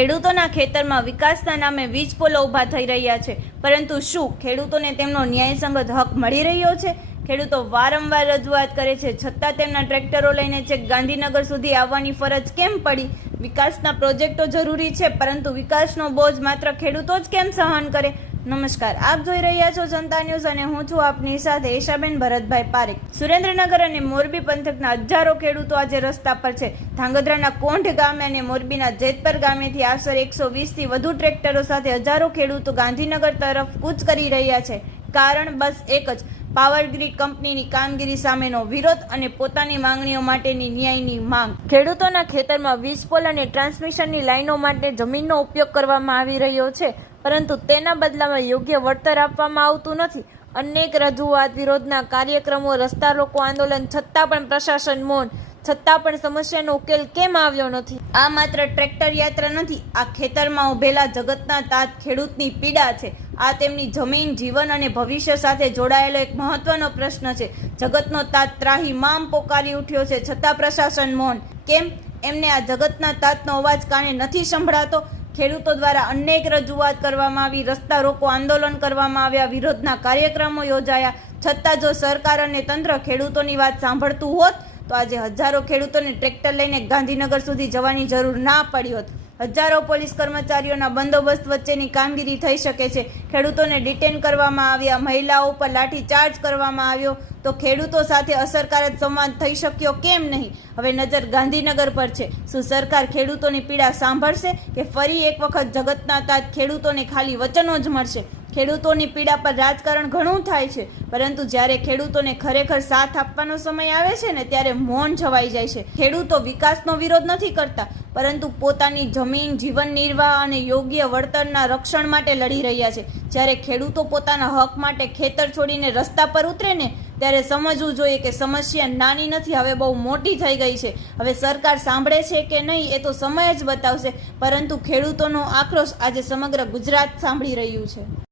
ખેડૂતોના ખેતરમાં વિકાસના નામે વીજ પોલો ઊભા થઈ રહ્યા છે, પરંતુ શું ખેડૂતોને તેમનો ન્યાયસંગત હક મળી રહ્યો છે? ખેડૂતો વારંવાર રજૂઆત કરે છે, છતાં તેમના ટ્રેક્ટરો લઈને છેક ગાંધીનગર સુધી આવવાની ફરજ કેમ પડી? વિકાસના પ્રોજેક્ટો જરૂરી છે, પરંતુ વિકાસનો બોજ માત્ર ખેડૂતો જ કેમ સહન કરે? નમસ્કાર, આપ જોઈ રહ્યા છો જનતા ન્યૂઝ અને હું છું આપની સાથે ઈશાબેન ભરતભાઈ પારેખ। સુરેન્દ્રનગર અને મોરબી પંથકના હજારો ખેડૂતો આજે રસ્તા પર છે। ધાંગધ્રાના કોંઢ ગામે અને મોરબીના જેતપર ગામેથી આશરે 120થી વધુ ટ્રેક્ટરો સાથે હજારો ખેડૂતો ગાંધીનગર તરફ કૂચ કરી રહ્યા છે। કારણ બસ એક જ, પાવર ગ્રીડ કંપનીની કામગીરી સામેનો વિરોધ અને પોતાની માંગણીઓ માટેની ન્યાયની માંગ। ખેડૂતોના ખેતરમાં વીજ પોલ અને ટ્રાન્સમિશનની લાઈનો માટે જમીનનો ઉપયોગ કરવામાં આવી રહ્યો છે, પરંતુ તેના બદલામાં યોગ્ય વળતર આપવામાં આવતું નથી। અનેક રજૂઆત, વિરોધના કાર્યક્રમો, રસ્તા રોકો આંદોલન છતાં પણ પ્રશાસન મૌન, છતાં પણ સમસ્યાનો ઉકેલ કેમ આવ્યો નથી? આ માત્ર ટ્રેક્ટર યાત્રા નથી, આ ખેતરમાં ઉભેલા જગતના તાત ખેડૂતની પીડા છે। આ તેમની જમીન, જીવન અને ભવિષ્ય સાથે જોડાયેલો એક મહત્વનો પ્રશ્ન છે। જગતનો તાત ત્રાહિમામ પોકારી ઉઠ્યો છે, છતાં પ્રશાસન મૌન કેમ? એમને આ જગતના તાતનો અવાજ કાને નથી સંભળાતો? ખેડૂતો દ્વારા અનેક રજૂઆત કરવામાં આવી, રસ્તા રોકો આંદોલન કરવામાં આવ્યા, વિરોધના કાર્યક્રમો યોજાયા, છતાં જો સરકાર અને તંત્ર ખેડૂતોની વાત સાંભળતું હોત તો આજે હજારો ખેડૂતોને ટ્રેક્ટર લઈને ગાંધીનગર સુધી જવાની જરૂર ના પડી હોત। હજારો પોલીસ કર્મચારીઓના બંદોબસ્ત વચ્ચેની કામગીરી થઈ શકે છે। ખેડૂતોને ડિટેન કરવામાં આવ્યા, મહિલાઓ પર લાઠીચાર્જ કરવામાં આવ્યો, તો ખેડૂતો સાથે અસરકારક સંવાદ થઈ શક્યો કેમ નહીં? હવે નજર ગાંધીનગર પર છે। શું સરકાર ખેડૂતોની પીડા સાંભળશે કે ફરી એક વખત જગતના તાત ખેડૂતોને ખાલી વચનો જ મળશે? ખેડૂતોની પીડા પર રાજકારણ ઘણું થાય છે, પરંતુ જ્યારે ખેડૂતોને ખરેખર સાથ આપવાનો સમય આવે છે ને, ત્યારે મૌન છવાઈ જાય છે। ખેડૂતો વિકાસનો વિરોધ નથી કરતા, પરંતુ પોતાની જમીન, જીવન નિર્વાહ અને યોગ્ય વળતરના રક્ષણ માટે લડી રહ્યા છે। જ્યારે ખેડૂતો પોતાના હક માટે ખેતર છોડીને રસ્તા પર ઉતરે ને, ત્યારે સમજવું જોઈએ કે સમસ્યા નાની નથી, હવે બહુ મોટી થઈ ગઈ છે। હવે સરકાર સાંભળે છે કે નહીં એ તો સમય જ બતાવશે, પરંતુ ખેડૂતોનો આક્રોશ આજે સમગ્ર ગુજરાત સાંભળી રહ્યું છે।